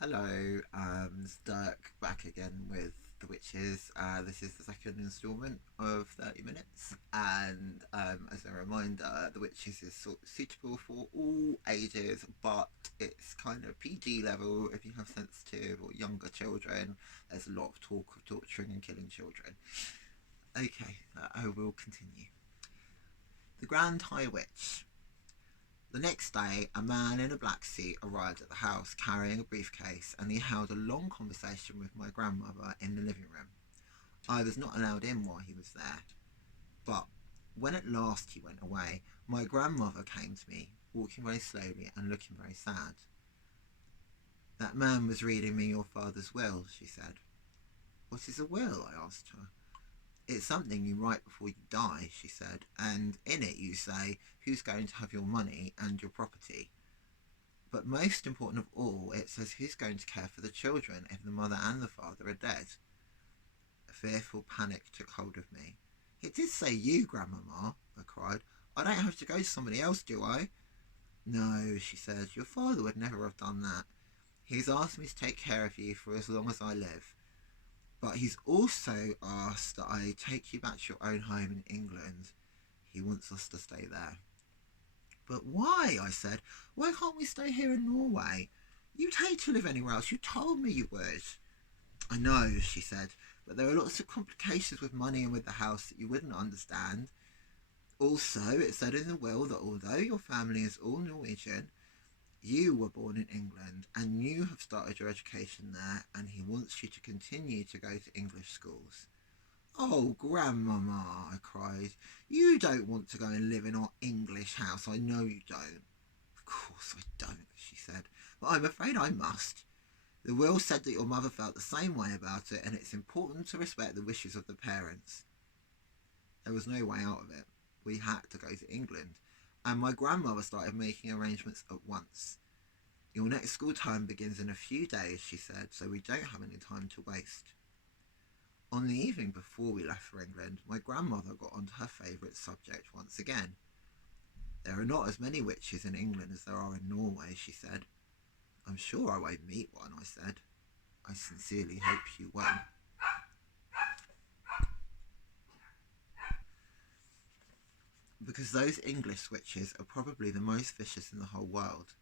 Hello, it's Dirk back again with The Witches. This is the second instalment of 30 minutes, and as a reminder, The Witches is suitable for all ages, but it's kind of PG level if you have sensitive or younger children. There's a lot of talk of torturing and killing children. Okay, I will continue. The Grand High Witch. The next day, a man in a black suit arrived at the house carrying a briefcase, and he held a long conversation with my grandmother in the living room. I was not allowed in while he was there, but when at last he went away, my grandmother came to me, walking very slowly and looking very sad. That man was reading me your father's will, she said. What is a will? I asked her. It's something you write before you die, she said, and in it you say who's going to have your money and your property. But most important of all, it says who's going to care for the children if the mother and the father are dead. A fearful panic took hold of me. It did say you, Grandmama, I cried. I don't have to go to somebody else, do I? No, she said, your father would never have done that. He's asked me to take care of you for as long as I live. But he's also asked that I take you back to your own home in England. He wants us to stay there. But why? I said. Why can't we stay here in Norway? You'd hate to live anywhere else. You told me you would. I know, she said, but there are lots of complications with money and with the house that you wouldn't understand. Also, it said in the will that although your family is all Norwegian, you were born in England and you have started your education there, and he wants you to continue to go to English schools. Oh, Grandmama, I cried. You don't want to go and live in our English house. I know you don't. Of course I don't, she said, but I'm afraid I must. The will said that your mother felt the same way about it, and it's important to respect the wishes of the parents. There was no way out of it. We had to go to England, and my grandmother started making arrangements at once. Your next school term begins in a few days, she said, so we don't have any time to waste. On the evening before we left for England, my grandmother got onto her favourite subject once again. There are not as many witches in England as there are in Norway, she said. I'm sure I won't meet one, I said. I sincerely hope you won't. Because those English witches are probably the most vicious in the whole world.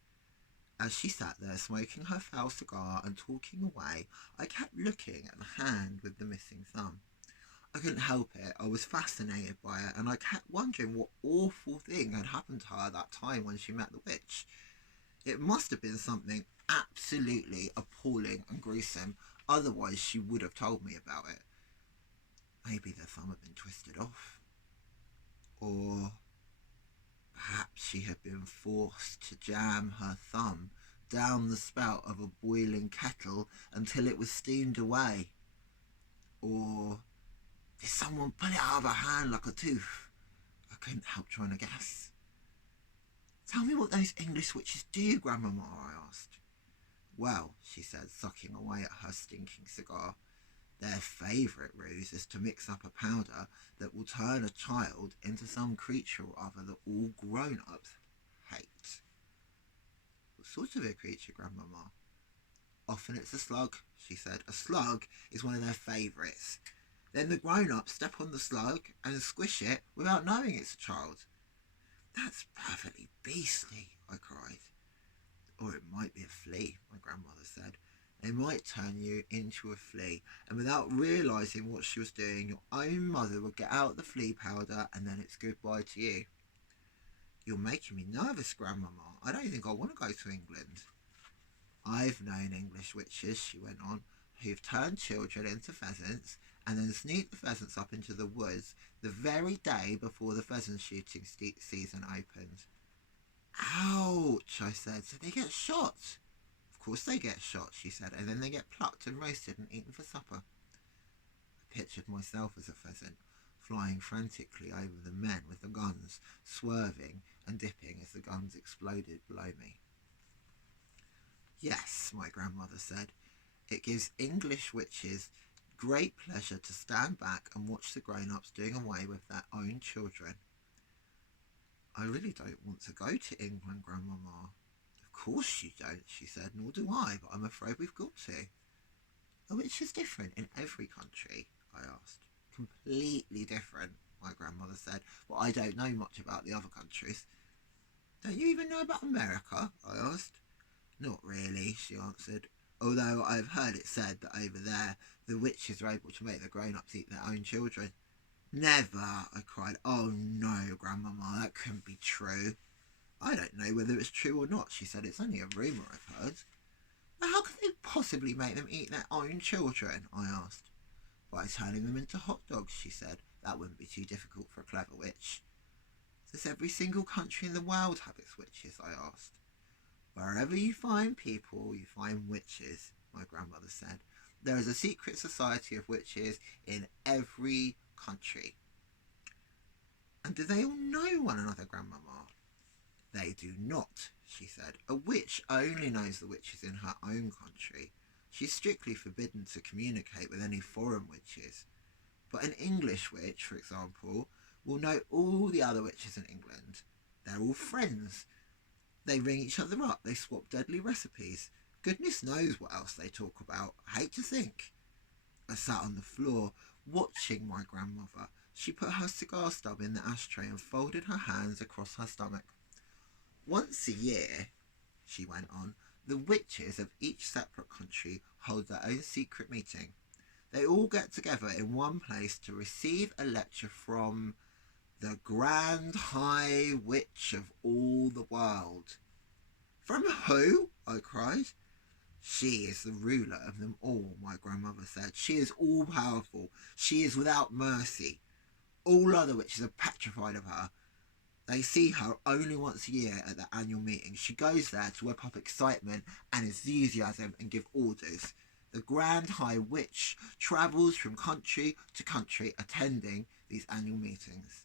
As she sat there smoking her foul cigar and talking away, I kept looking at the hand with the missing thumb. I couldn't help it. I was fascinated by it, and I kept wondering what awful thing had happened to her that time when she met the witch. It must have been something absolutely appalling and gruesome, otherwise she would have told me about it. Maybe the thumb had been twisted off. Or perhaps she had been forced to jam her thumb down the spout of a boiling kettle until it was steamed away. Or did someone pull it out of her hand like a tooth? I couldn't help trying to guess. Tell me what those English witches do, Grandmama, I asked. Well, she said, sucking away at her stinking cigar, their favourite ruse is to mix up a powder that will turn a child into some creature or other that all grown-ups hate. What sort of a creature, Grandmama? Often it's a slug, she said. A slug is one of their favourites. Then the grown-ups step on the slug and squish it without knowing it's a child. That's perfectly beastly, I cried. Or it might be a flea, my grandmother said. They might turn you into a flea, and without realising what she was doing, your own mother would get out the flea powder, and then it's goodbye to you. You're making me nervous, Grandmama. I don't think I want to go to England. I've known English witches, she went on, who've turned children into pheasants and then sneaked the pheasants up into the woods the very day before the pheasant shooting season opened. Ouch, I said. So they get shot? Of course they get shot, she said, and then they get plucked and roasted and eaten for supper. I pictured myself as a pheasant, flying frantically over the men with the guns, swerving and dipping as the guns exploded below me. Yes, my grandmother said, it gives English witches great pleasure to stand back and watch the grown-ups doing away with their own children. I really don't want to go to England, Grandmama. Of course you don't, she said, nor do I, but I'm afraid we've got to. A witch is different in every country, I asked. Completely different, my grandmother said, but I don't know much about the other countries. Don't you even know about America? I asked. Not really, she answered, although I've heard it said that over there the witches are able to make the grown-ups eat their own children. Never, I cried. Oh no, Grandmama, that couldn't be true. I don't know whether it's true or not, she said. It's only a rumour I've heard. But how could they possibly make them eat their own children? I asked. By turning them into hot dogs, she said. That wouldn't be too difficult for a clever witch. Does every single country in the world have its witches? I asked. Wherever you find people, you find witches, my grandmother said. There is a secret society of witches in every country. And do they all know one another, Grandmama? They do not, she said. A witch only knows the witches in her own country. She's strictly forbidden to communicate with any foreign witches. But an English witch, for example, will know all the other witches in England. They're all friends. They ring each other up. They swap deadly recipes. Goodness knows what else they talk about. I hate to think. I sat on the floor, watching my grandmother. She put her cigar stub in the ashtray and folded her hands across her stomach. Once a year, she went on, the witches of each separate country hold their own secret meeting. They all get together in one place to receive a lecture from the Grand High Witch of all the world. From who? I cried. She is the ruler of them all, my grandmother said. She is all-powerful. She is without mercy. All other witches are petrified of her. They see her only once a year at the annual meeting. She goes there to whip up excitement and enthusiasm and give orders. The Grand High Witch travels from country to country attending these annual meetings.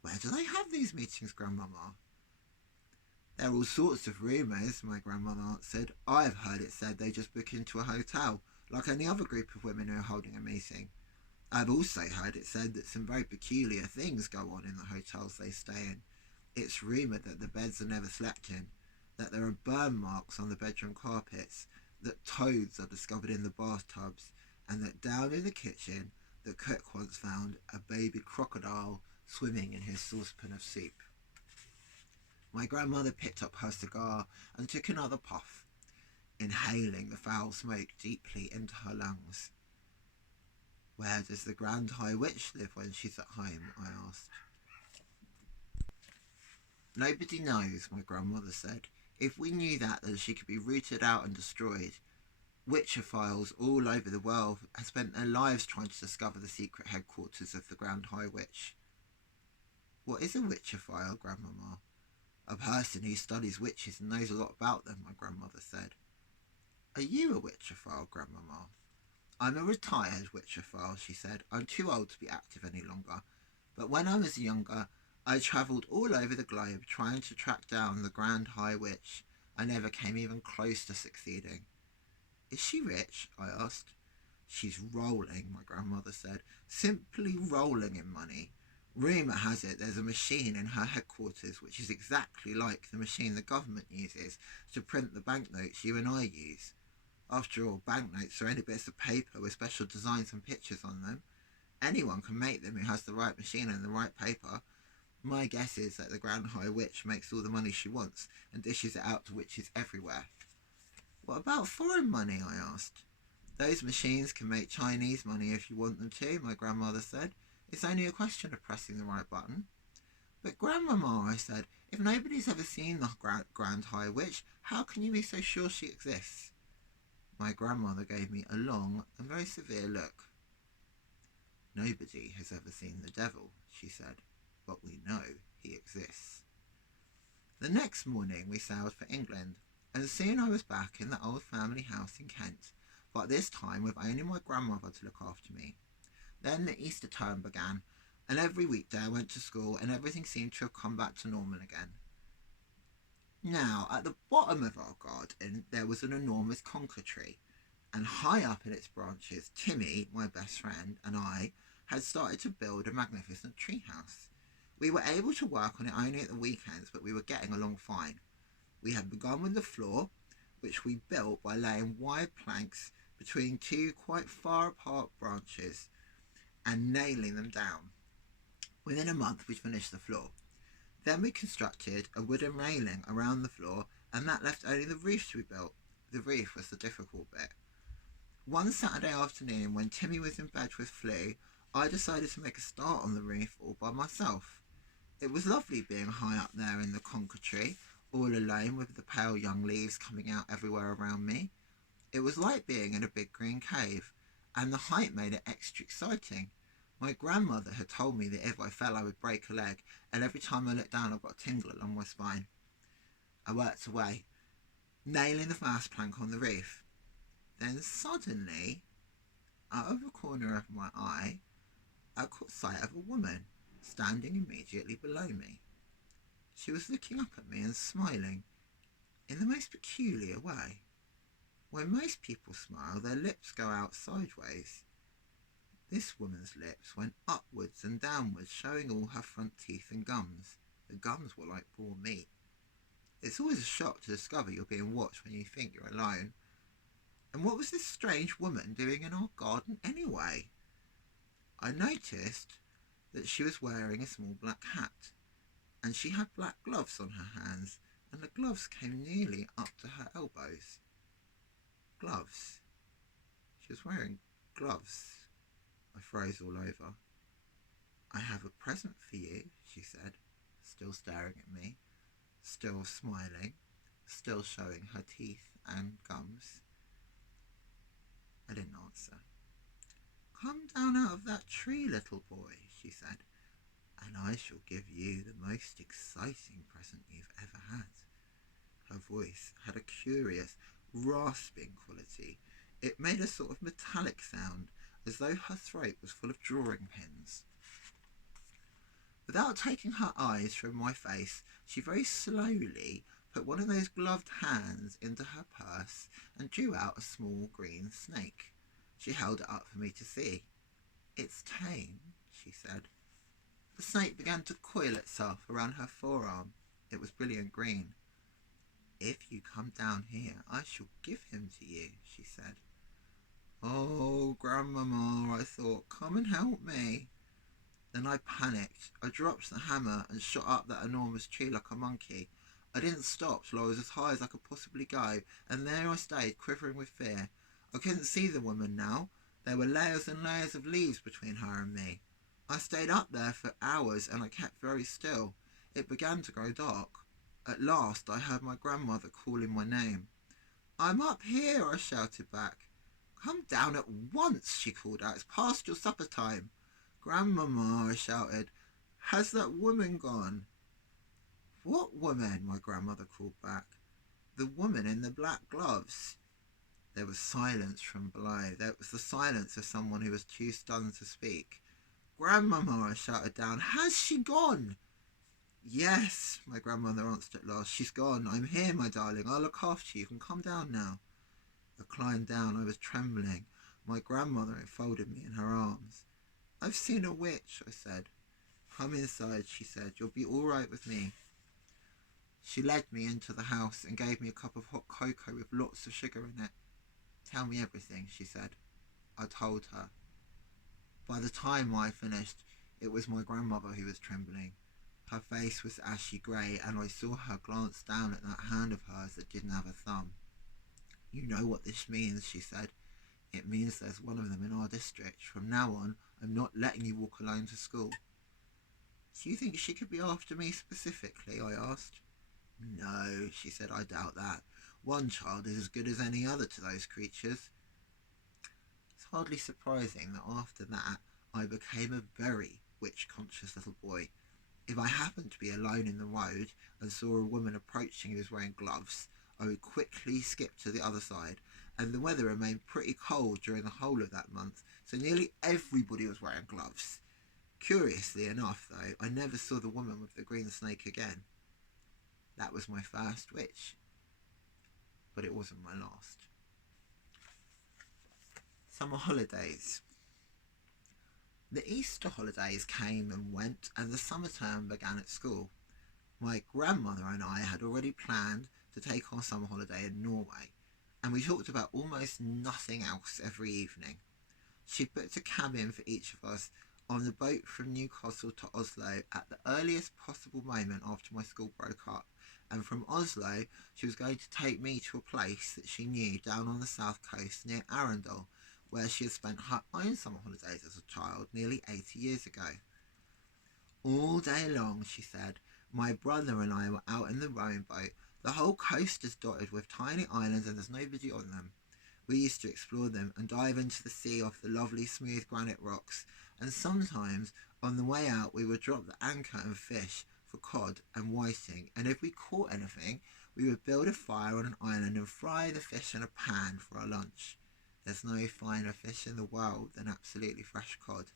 Where do they have these meetings, Grandmama? There are all sorts of rumours, my grandmother answered. I've heard it said they just book into a hotel, like any other group of women who are holding a meeting. I've also heard it said that some very peculiar things go on in the hotels they stay in. It's rumoured that the beds are never slept in, that there are burn marks on the bedroom carpets, that toads are discovered in the bathtubs, and that down in the kitchen the cook once found a baby crocodile swimming in his saucepan of soup. My grandmother picked up her cigar and took another puff, inhaling the foul smoke deeply into her lungs. Where does the Grand High Witch live when she's at home? I asked. Nobody knows, my grandmother said. If we knew that, then she could be rooted out and destroyed. Witchophiles all over the world have spent their lives trying to discover the secret headquarters of the Grand High Witch. What is a witchophile, Grandmama? A person who studies witches and knows a lot about them, my grandmother said. Are you a witchophile, Grandmama? I'm a retired witchophile, she said. I'm too old to be active any longer. But when I was younger, I travelled all over the globe trying to track down the Grand High Witch. I never came even close to succeeding. Is she rich? I asked. She's rolling, my grandmother said. Simply rolling in money. Rumour has it there's a machine in her headquarters which is exactly like the machine the government uses to print the banknotes you and I use. After all, banknotes are only bits of paper with special designs and pictures on them. Anyone can make them who has the right machine and the right paper. My guess is that the Grand High Witch makes all the money she wants and dishes it out to witches everywhere. What about foreign money? I asked. Those machines can make Chinese money if you want them to, my grandmother said. It's only a question of pressing the right button. But Grandmama, I said, if nobody's ever seen the Grand High Witch, how can you be so sure she exists? My grandmother gave me a long and very severe look. Nobody has ever seen the devil, she said, but we know he exists. The next morning we sailed for England, and soon I was back in the old family house in Kent, but this time with only my grandmother to look after me. Then the Easter term began, and every weekday I went to school and everything seemed to have come back to normal again. Now, at the bottom of our garden there was an enormous conker tree, and high up in its branches Timmy, my best friend, and I had started to build a magnificent treehouse. We were able to work on it only at the weekends, but we were getting along fine. We had begun with the floor, which we built by laying wide planks between two quite far apart branches and nailing them down. Within a month we finished the floor. Then we constructed a wooden railing around the floor, and that left only the roof to be built. The roof was the difficult bit. One Saturday afternoon, when Timmy was in bed with flu, I decided to make a start on the roof all by myself. It was lovely being high up there in the conker tree, all alone with the pale young leaves coming out everywhere around me. It was like being in a big green cave, and the height made it extra exciting. My grandmother had told me that if I fell I would break a leg, and every time I looked down I got a tingle along my spine. I worked away, nailing the fast plank on the roof. Then suddenly, out of the corner of my eye, I caught sight of a woman standing immediately below me. She was looking up at me and smiling in the most peculiar way. When most people smile, their lips go out sideways. This woman's lips went upwards and downwards, showing all her front teeth and gums. The gums were like raw meat. It's always a shock to discover you're being watched when you think you're alone. And what was this strange woman doing in our garden anyway? I noticed that she was wearing a small black hat, and she had black gloves on her hands, and the gloves came nearly up to her elbows. Gloves. She was wearing gloves. I froze all over. I have a present for you, she said, still staring at me, still smiling, still showing her teeth and gums. I didn't answer. Come down out of that tree, little boy, she said, and I shall give you the most exciting present you've ever had. Her voice had a curious, rasping quality. It made a sort of metallic sound, as though her throat was full of drawing pins. Without taking her eyes from my face, she very slowly put one of those gloved hands into her purse and drew out a small green snake. She held it up for me to see. It's tame, she said. The snake began to coil itself around her forearm. It was brilliant green. If you come down here, I shall give him to you, she said. Oh, Grandmama, I thought, come and help me. Then I panicked. I dropped the hammer and shot up that enormous tree like a monkey. I didn't stop till I was as high as I could possibly go, and there I stayed, quivering with fear. I couldn't see the woman now. There were layers and layers of leaves between her and me. I stayed up there for hours, and I kept very still. It began to grow dark. At last I heard my grandmother calling my name. I'm up here, I shouted back. Come down at once, she called out. It's past your supper time. Grandmama, I shouted, has that woman gone? What woman? My grandmother called back. The woman in the black gloves. There was silence from below. There was the silence of someone who was too stunned to speak. Grandmama, I shouted down, has she gone? Yes, my grandmother answered at last. She's gone. I'm here, my darling. I'll look after you. You can come down now. I climbed down. I was trembling. My grandmother enfolded me in her arms. I've seen a witch, I said. Come inside, she said. You'll be all right with me. She led me into the house and gave me a cup of hot cocoa with lots of sugar in it. Tell me everything, she said. I told her. By the time I finished, it was my grandmother who was trembling. Her face was ashy grey, and I saw her glance down at that hand of hers that didn't have a thumb. You know what this means, she said. It means there's one of them in our district. From now on, I'm not letting you walk alone to school. Do you think she could be after me specifically? I asked. No, she said, I doubt that. One child is as good as any other to those creatures. It's hardly surprising that after that I became a very witch-conscious little boy. If I happened to be alone in the road and saw a woman approaching who was wearing gloves, I would quickly skip to the other side, and the weather remained pretty cold during the whole of that month, so nearly everybody was wearing gloves. Curiously enough, though, I never saw the woman with the green snake again. That was my first witch, but it wasn't my last. Summer holidays. The Easter holidays came and went, and the summer term began at school. My grandmother and I had already planned to take our summer holiday in Norway, and we talked about almost nothing else every evening. She booked a cabin for each of us on the boat from Newcastle to Oslo at the earliest possible moment after my school broke up, and from Oslo she was going to take me to a place that she knew down on the south coast near Arendal, where she had spent her own summer holidays as a child nearly 80 years ago. All day long, she said, my brother and I were out in the rowing boat. The whole coast is dotted with tiny islands and there's nobody on them. We used to explore them and dive into the sea off the lovely smooth granite rocks, and sometimes on the way out we would drop the anchor and fish for cod and whiting, and if we caught anything we would build a fire on an island and fry the fish in a pan for our lunch. There's no finer fish in the world than absolutely fresh cod.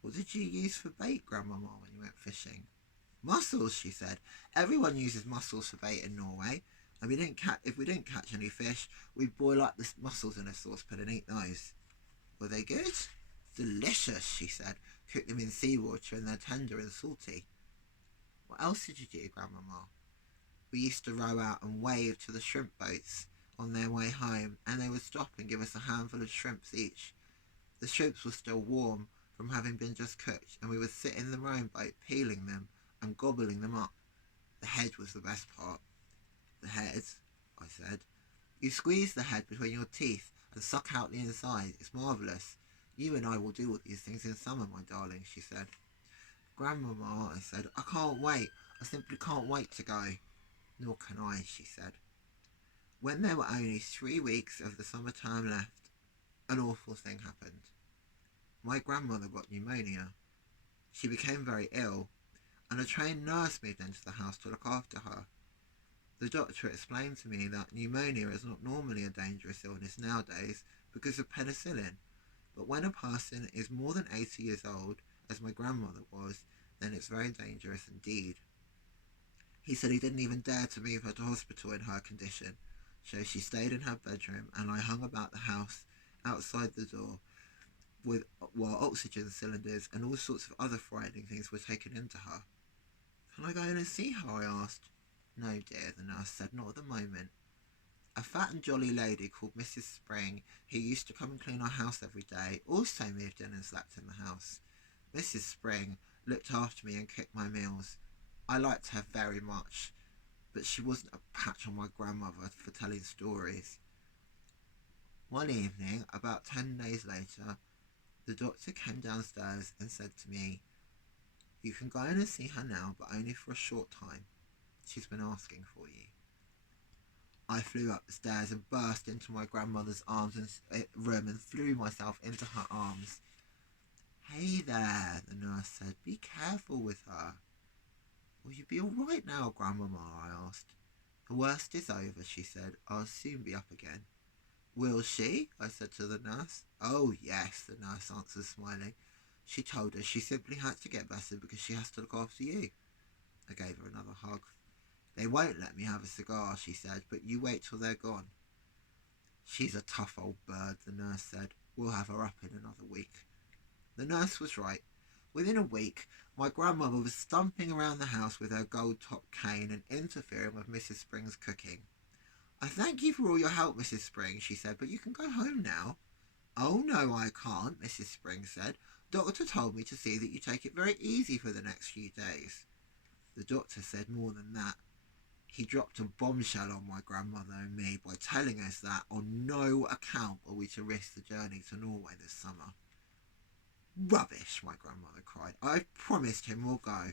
What did you use for bait, Grandmama, when you went fishing? Mussels, she said. Everyone uses mussels for bait in Norway. And if we didn't catch any fish, we'd boil up the mussels in a saucepan and eat those. Were they good? Delicious, she said. Cook them in seawater and they're tender and salty. What else did you do, Grandmama? We used to row out and wave to the shrimp boats on their way home, and they would stop and give us a handful of shrimps each. The shrimps were still warm from having been just cooked, and we would sit in the rowing boat peeling them and gobbling them up. The head was the best part. The head, I said. You squeeze the head between your teeth and suck out the inside. It's marvellous. You and I will do all these things in summer, my darling, she said. Grandmama, I said, I can't wait. I simply can't wait to go. Nor can I, she said. When there were only 3 weeks of the summer term left, an awful thing happened. My grandmother got pneumonia. She became very ill, and a trained nurse moved into the house to look after her. The doctor explained to me that pneumonia is not normally a dangerous illness nowadays because of penicillin, but when a person is more than 80 years old, as my grandmother was, then it's very dangerous indeed. He said he didn't even dare to move her to hospital in her condition, so she stayed in her bedroom, and I hung about the house outside the door while oxygen cylinders and all sorts of other frightening things were taken into her. Can I go in and see her? I asked. No, dear, the nurse said, not at the moment. A fat and jolly lady called Mrs. Spring, who used to come and clean our house every day, also moved in and slept in the house. Mrs. Spring looked after me and cooked my meals. I liked her very much, but she wasn't a patch on my grandmother for telling stories. One evening, about 10 days later, the doctor came downstairs and said to me, you can go in and see her now, but only for a short time. She's been asking for you. I flew up the stairs and burst into my grandmother's room and threw myself into her arms. Hey there, the nurse said. Be careful with her. Will you be all right now, Grandmama? I asked. The worst is over, she said. I'll soon be up again. Will she? I said to the nurse. Oh, yes, the nurse answered, smiling. She told us she simply had to get better because she has to look after you. I gave her another hug. They won't let me have a cigar, she said, but you wait till they're gone. She's a tough old bird, the nurse said. We'll have her up in another week. The nurse was right. Within a week, my grandmother was stumping around the house with her gold-topped cane and interfering with Mrs. Spring's cooking. I thank you for all your help, Mrs. Spring, she said, but you can go home now. Oh, no, I can't, Mrs. Spring said. Doctor told me to see that you take it very easy for the next few days. The doctor said more than that. He dropped a bombshell on my grandmother and me by telling us that on no account were we to risk the journey to Norway this summer. Rubbish, my grandmother cried. I've promised him we'll go.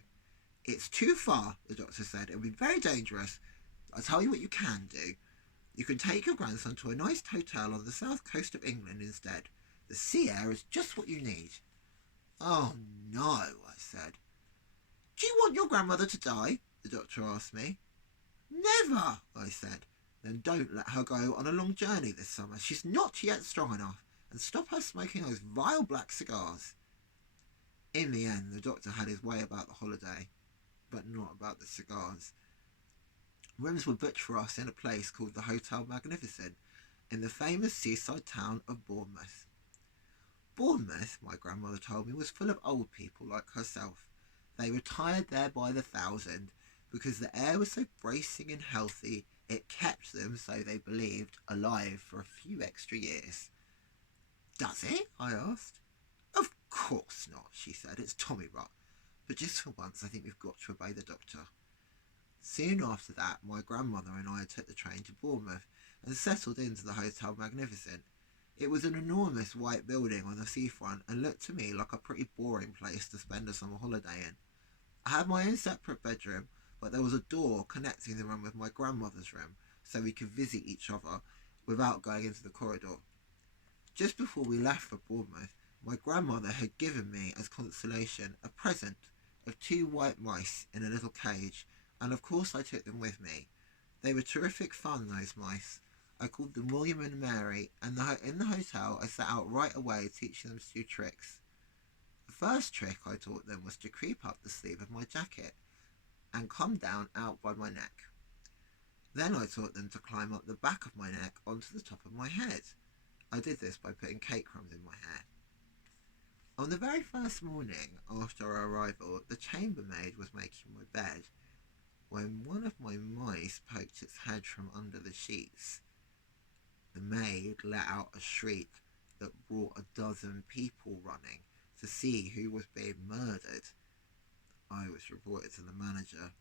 It's too far, the doctor said. It'll be very dangerous. I'll tell you what you can do. You can take your grandson to a nice hotel on the south coast of England instead. The sea air is just what you need. Oh, no, I said. Do you want your grandmother to die? The doctor asked me. Never, I said. Then don't let her go on a long journey this summer. She's not yet strong enough. And stop her smoking those vile black cigars. In the end, the doctor had his way about the holiday, but not about the cigars. Rooms were booked for us in a place called the Hotel Magnificent, in the famous seaside town of Bournemouth. Bournemouth, my grandmother told me, was full of old people like herself. They retired there by the thousand, because the air was so bracing and healthy It kept them, so they believed, alive for a few extra years. Does it? I asked. Of course not, she said. It's Tommy rot. But just for once, I think we've got to obey the doctor. Soon after that, my grandmother and I took the train to Bournemouth and settled into the Hotel Magnificent. It was an enormous white building on the seafront and looked to me like a pretty boring place to spend a summer holiday in. I had my own separate bedroom, but there was a door connecting the room with my grandmother's room so we could visit each other without going into the corridor. Just before we left for Bournemouth, my grandmother had given me as consolation a present of 2 white mice in a little cage, and of course I took them with me. They were terrific fun, those mice. I called them William and Mary, and in the hotel I set out right away teaching them to do tricks. The first trick I taught them was to creep up the sleeve of my jacket and come down out by my neck. Then I taught them to climb up the back of my neck onto the top of my head. I did this by putting cake crumbs in my hair. On the very first morning after our arrival, the chambermaid was making my bed when one of my mice poked its head from under the sheets. The maid let out a shriek that brought 12 people running to see who was being murdered. I was reported to the manager.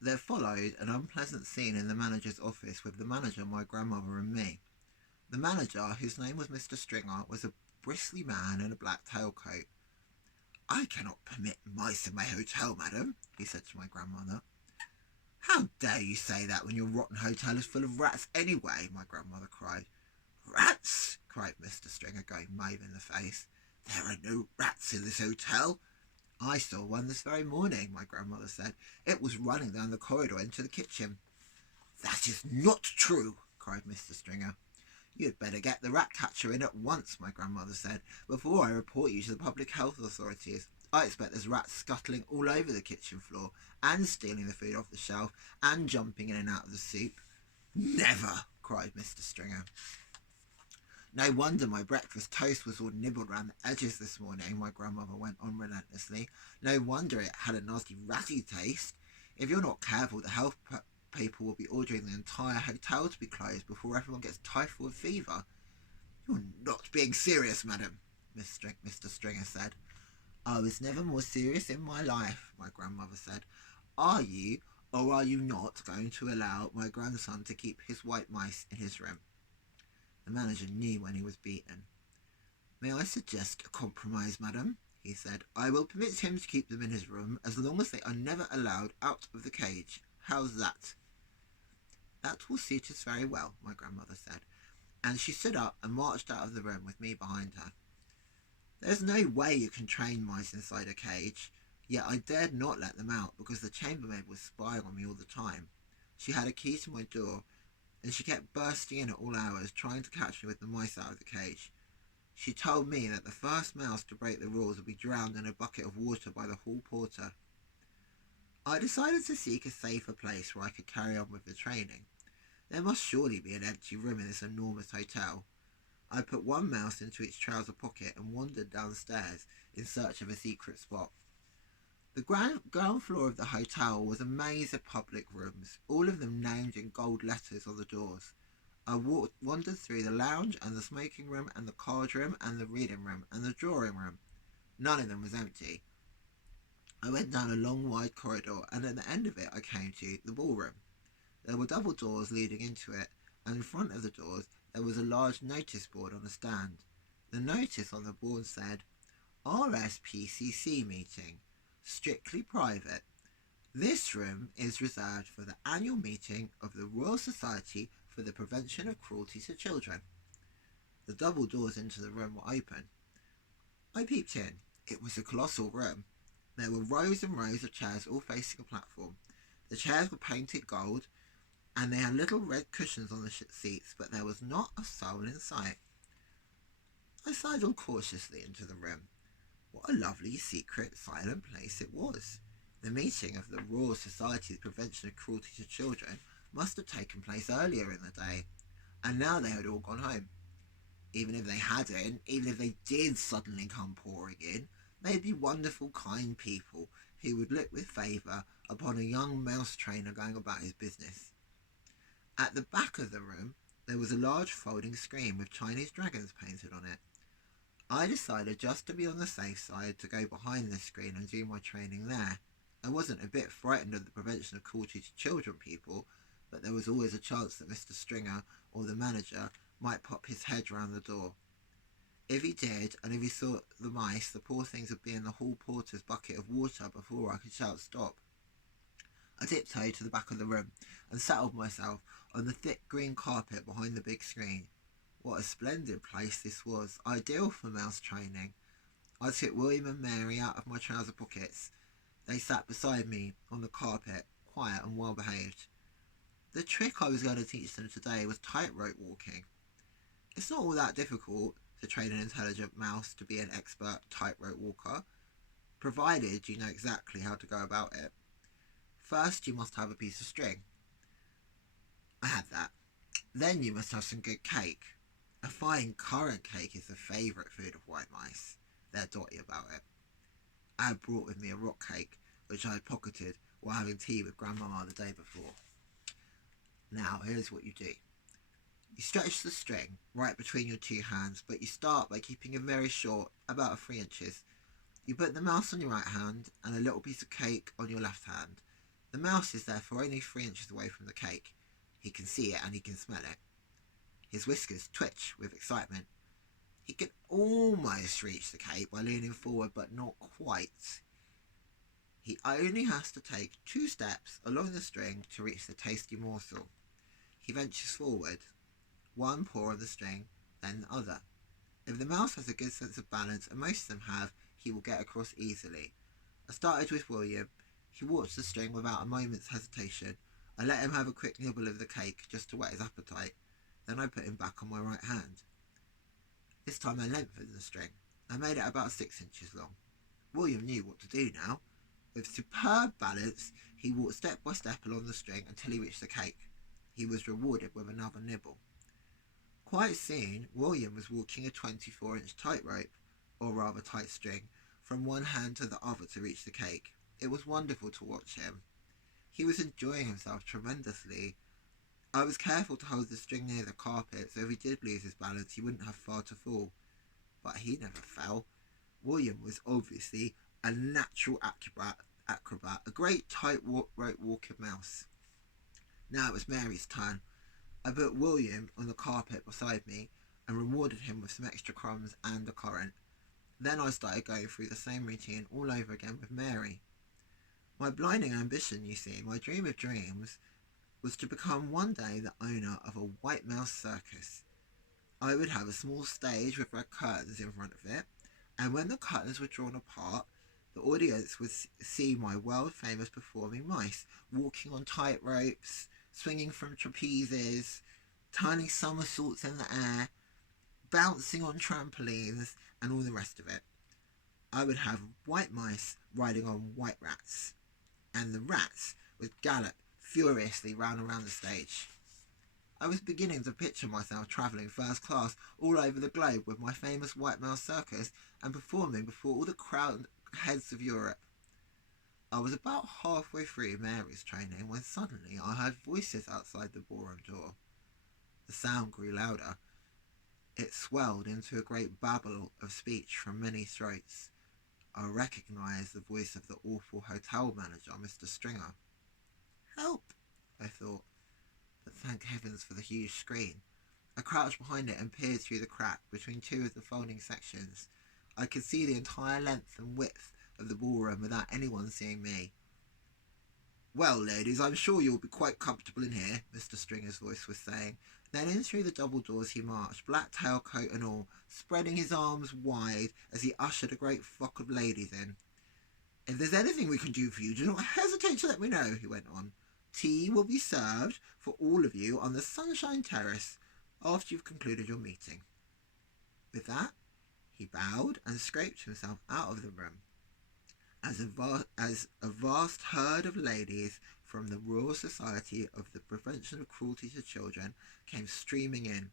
There followed an unpleasant scene in the manager's office with the manager, my grandmother, and me. The manager, whose name was Mr. Stringer, was a bristly man in a black tailcoat. "I cannot permit mice in my hotel, madam," he said to my grandmother. "How dare you say that when your rotten hotel is full of rats anyway?" my grandmother cried. "Rats!" cried Mr. Stringer, going mauve in the face. "There are no rats in this hotel." "I saw one this very morning," my grandmother said. "It was running down the corridor into the kitchen." "That is not true," cried Mr. Stringer. "You had better get the rat catcher in at once," my grandmother said, "before I report you to the public health authorities. I expect there's rats scuttling all over the kitchen floor, and stealing the food off the shelf, and jumping in and out of the soup." "Never!" cried Mr. Stringer. "No wonder my breakfast toast was all nibbled round the edges this morning," my grandmother went on relentlessly. "No wonder it had a nasty ratty taste. If you're not careful, the health people will be ordering the entire hotel to be closed before everyone gets typhoid fever." "You're not being serious, madam," Mr. Stringer said. "I was never more serious in my life," my grandmother said. "Are you, or are you not, going to allow my grandson to keep his white mice in his room?" The manager knew when he was beaten. "May I suggest a compromise, madam?" he said. "I will permit him to keep them in his room as long as they are never allowed out of the cage. How's that?" "That will suit us very well," my grandmother said, and she stood up and marched out of the room with me behind her. There's no way you can train mice inside a cage, yet I dared not let them out because the chambermaid was spying on me all the time. She had a key to my door, and she kept bursting in at all hours, trying to catch me with the mice out of the cage. She told me that the first mouse to break the rules would be drowned in a bucket of water by the hall porter. I decided to seek a safer place where I could carry on with the training. There must surely be an empty room in this enormous hotel. I put one mouse into its trouser pocket and wandered downstairs in search of a secret spot. The ground floor of the hotel was a maze of public rooms, all of them named in gold letters on the doors. I wandered through the lounge and the smoking room and the card room and the reading room and the drawing room. None of them was empty. I went down a long wide corridor, and at the end of it I came to the ballroom. There were double doors leading into it, and in front of the doors there was a large notice board on a stand. The notice on the board said, "RSPCC meeting, strictly private. This room is reserved for the annual meeting of the Royal Society for the Prevention of Cruelty to Children." The double doors into the room were open. I peeped in. It was a colossal room. There were rows and rows of chairs all facing a platform. The chairs were painted gold, and they had little red cushions on the seats, but there was not a soul in sight. I sidled cautiously into the room. What a lovely, secret, silent place it was. The meeting of the Royal Society for the Prevention of Cruelty to Children must have taken place earlier in the day, and now they had all gone home. Even if they hadn't, even if they did suddenly come pouring in, they'd be wonderful, kind people who would look with favour upon a young mouse trainer going about his business. At the back of the room, there was a large folding screen with Chinese dragons painted on it. I decided, just to be on the safe side, to go behind this screen and do my training there. I wasn't a bit frightened of the prevention of cruelty to children people, but there was always a chance that Mr. Stringer or the manager might pop his head round the door. If he did, and if he saw the mice, the poor things would be in the hall porter's bucket of water before I could shout stop. I tiptoed to the back of the room and settled myself on the thick green carpet behind the big screen. What a splendid place this was, ideal for mouse training. I took William and Mary out of my trouser pockets. They sat beside me on the carpet, quiet and well behaved. The trick I was going to teach them today was tightrope walking. It's not all that difficult to train an intelligent mouse to be an expert tightrope walker, provided you know exactly how to go about it. First, you must have a piece of string. I had that. Then you must have some good cake. A fine currant cake is the favourite food of white mice. They're dotty about it. I had brought with me a rock cake, which I had pocketed while having tea with Grandmama the day before. Now, here's what you do. You stretch the string right between your two hands, but you start by keeping it very short, about 3 inches. You put the mouse on your right hand and a little piece of cake on your left hand. The mouse is therefore only 3 inches away from the cake. He can see it and he can smell it. His whiskers twitch with excitement. He can almost reach the cake by leaning forward, but not quite. He only has to take 2 steps along the string to reach the tasty morsel. He ventures forward, one paw on the string, then the other. If the mouse has a good sense of balance, and most of them have, he will get across easily. I started with William. He watched the string without a moment's hesitation. I let him have a quick nibble of the cake just to whet his appetite. Then I put him back on my right hand. This time I lengthened the string. I made it about 6 inches long. William knew what to do now. With superb balance, he walked step by step along the string until he reached the cake. He was rewarded with another nibble. Quite soon, William was walking a 24-inch tightrope, or rather tight string, from one hand to the other to reach the cake. It was wonderful to watch him. He was enjoying himself tremendously. I was careful to hold the string near the carpet, so if he did lose his balance, he wouldn't have far to fall. But he never fell. William was obviously a natural acrobat, a great tightrope walking mouse. Now it was Mary's turn. I put William on the carpet beside me and rewarded him with some extra crumbs and a currant. Then I started going through the same routine all over again with Mary. My blinding ambition, you see, my dream of dreams, was to become one day the owner of a white mouse circus. I would have a small stage with red curtains in front of it, and when the curtains were drawn apart, the audience would see my world-famous performing mice walking on tight ropes, swinging from trapezes, turning somersaults in the air, bouncing on trampolines, and all the rest of it. I would have white mice riding on white rats, and the rats would gallop furiously round and round the stage. I was beginning to picture myself travelling first class all over the globe with my famous White Mouse Circus and performing before all the crowned heads of Europe. I was about halfway through Mary's training when suddenly I heard voices outside the ballroom door. The sound grew louder. It swelled into a great babble of speech from many throats. I recognised the voice of the awful hotel manager, Mr. Stringer. Help, I thought, but thank heavens for the huge screen. I crouched behind it and peered through the crack between 2 of the folding sections. I could see the entire length and width of the ballroom without anyone seeing me. Well, ladies, I'm sure you'll be quite comfortable in here, Mr. Stringer's voice was saying. Then in through the double doors he marched, black tailcoat and all, spreading his arms wide as he ushered a great flock of ladies in. If there's anything we can do for you, do not hesitate to let me know, he went on. Tea will be served for all of you on the Sunshine Terrace after you've concluded your meeting. With that, he bowed and scraped himself out of the room. As a vast herd of ladies from the Royal Society of the Prevention of Cruelty to Children came streaming in.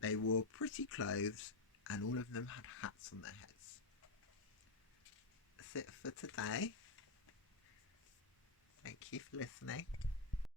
They wore pretty clothes, and all of them had hats on their heads. That's it for today. Thank you for listening.